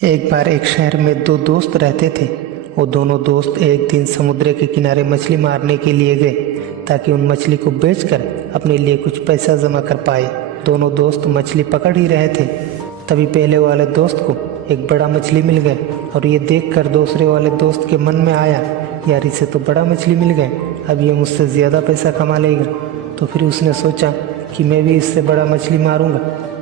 एक बार एक शहर में दो दोस्त रहते थे। वो दोनों दोस्त एक दिन समुद्र के किनारे मछली मारने के लिए गए ताकि उन मछली को बेचकर अपने लिए कुछ पैसा जमा कर पाए। दोनों दोस्त मछली पकड़ ही रहे थे, तभी पहले वाले दोस्त को एक बड़ा मछली मिल गया और ये देखकर दूसरे वाले दोस्त के मन में आया, यार इसे तो बड़ा मछली मिल गया, अब ये मुझसे ज़्यादा पैसा कमा लेगा। तो फिर उसने सोचा कि मैं भी इससे बड़ा मछली मारूंगा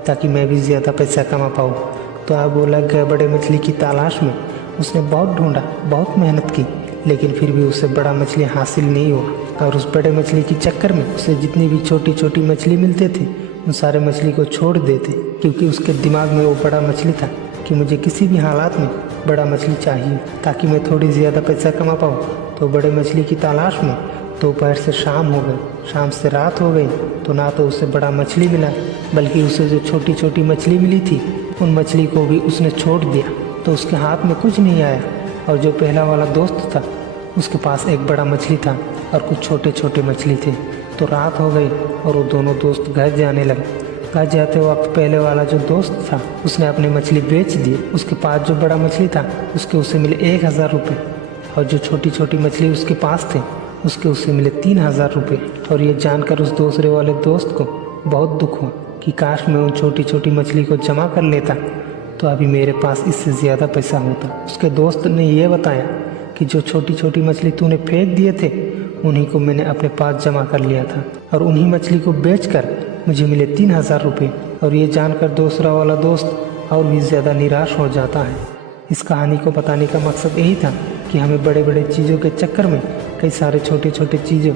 ताकि मैं भी ज़्यादा पैसा कमा पाऊँ। तो अब वो लग गया बड़े मछली की तलाश में। उसने बहुत ढूंढा, बहुत मेहनत की, लेकिन फिर भी उसे बड़ा मछली हासिल नहीं हुआ। और उस बड़े मछली के चक्कर में उसे जितनी भी छोटी छोटी मछली मिलते थे उन सारे मछली को छोड़ देते, क्योंकि उसके दिमाग में वो बड़ा मछली था कि मुझे किसी भी हालात में बड़ा मछली चाहिए ताकि मैं थोड़ी ज़्यादा पैसा कमा पाऊँ। तो बड़े मछली की तलाश में दोपहर से शाम हो गई, शाम से रात हो गई, तो ना तो उसे बड़ा मछली मिला, बल्कि उसे जो छोटी छोटी मछली मिली थी उन मछली को भी उसने छोड़ दिया। तो उसके हाथ में कुछ नहीं आया। और जो पहला वाला दोस्त था उसके पास एक बड़ा मछली था और कुछ छोटे छोटे मछली थे। तो रात हो गई और वो दोनों दोस्त घर जाने लगे। घर जाते वक्त पहले वाला जो दोस्त था उसने अपनी मछली बेच दी। उसके पास जो बड़ा मछली था उसके उसे मिले 1000 रुपये, और जो छोटी छोटी मछली उसके पास थे उसके उसे मिले 3000 रुपये। और ये जानकर उस दूसरे वाले दोस्त को बहुत दुख हुआ कि काश मैं उन छोटी छोटी मछली को जमा कर लेता तो अभी मेरे पास इससे ज़्यादा पैसा होता। उसके दोस्त ने यह बताया कि जो छोटी छोटी मछली तूने फेंक दिए थे उन्हीं को मैंने अपने पास जमा कर लिया था, और उन्हीं मछली को बेचकर मुझे मिले 3000 रुपये। और ये जानकर दूसरा वाला दोस्त और भी ज़्यादा निराश हो जाता है। इस कहानी को बताने का मकसद यही था कि हमें बड़े बड़े चीज़ों के चक्कर में कई सारे छोटे छोटे चीज़ों,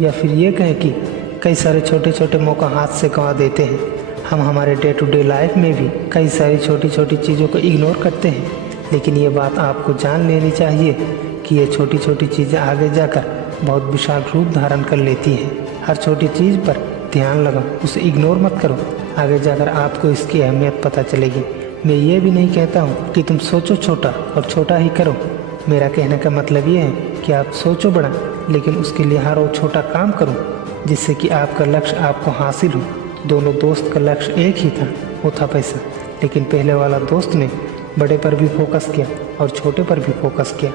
या फिर ये कहें कि कई सारे छोटे छोटे मौका हाथ से गंवा देते हैं। हम हमारे डे टू डे लाइफ में भी कई सारी छोटी छोटी चीज़ों को इग्नोर करते हैं, लेकिन ये बात आपको जान लेनी चाहिए कि ये छोटी छोटी चीज़ें आगे जाकर बहुत विशाल रूप धारण कर लेती हैं। हर छोटी चीज़ पर ध्यान लगाओ, उसे इग्नोर मत करो, आगे जाकर आपको इसकी अहमियत पता चलेगी। मैं ये भी नहीं कहता हूँ कि तुम सोचो छोटा और छोटा ही करो। मेरा कहने का मतलब ये है कि आप सोचो बड़ा, लेकिन उसके लिए हर रोज छोटा काम करो जिससे कि आपका लक्ष्य आपको हासिल हो। दोनों दोस्त का लक्ष्य एक ही था, वो था पैसा। लेकिन पहले वाला दोस्त ने बड़े पर भी फोकस किया और छोटे पर भी फोकस किया,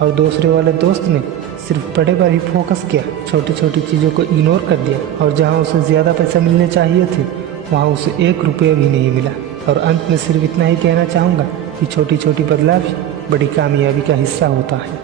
और दूसरे वाले दोस्त ने सिर्फ बड़े पर ही फोकस किया, छोटी छोटी चीज़ों को इग्नोर कर दिया। और जहाँ उसे ज़्यादा पैसा मिलने चाहिए थे वहाँ उसे 1 रुपया भी नहीं मिला। और अंत में सिर्फ इतना ही कहना चाहूँगा कि छोटी छोटी बदलाव बड़ी कामयाबी का हिस्सा होता है।